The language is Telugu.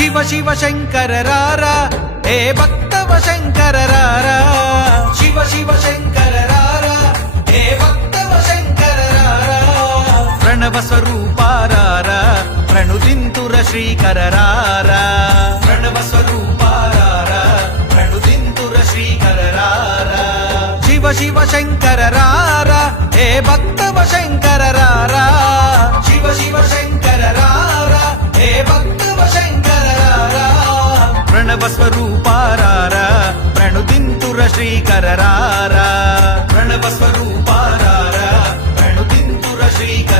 శివ శివ శంకర రారా హే భక్తవ శంకర రారా శివ శివ శంకర రారా హే భక్తవ శంకర రారా ప్రణవ స్వరూపారారా ప్రణుదింతుర శ్రీకర రారా ప్రణవ స్వరూపారారా ప్రణుదింతుర శ్రీకర రారా శివ శివ శంకర రారా హే భక్తవ శంకర రారా శివ శివ శంకర రారా హే భక్తవ శంకర రారా ప్రణవ స్వరూపారారా ప్రణుదింతుర శ్రీకర రారా ప్రణవ స్వరూపారారా ప్రణుదింతుర శ్రీకర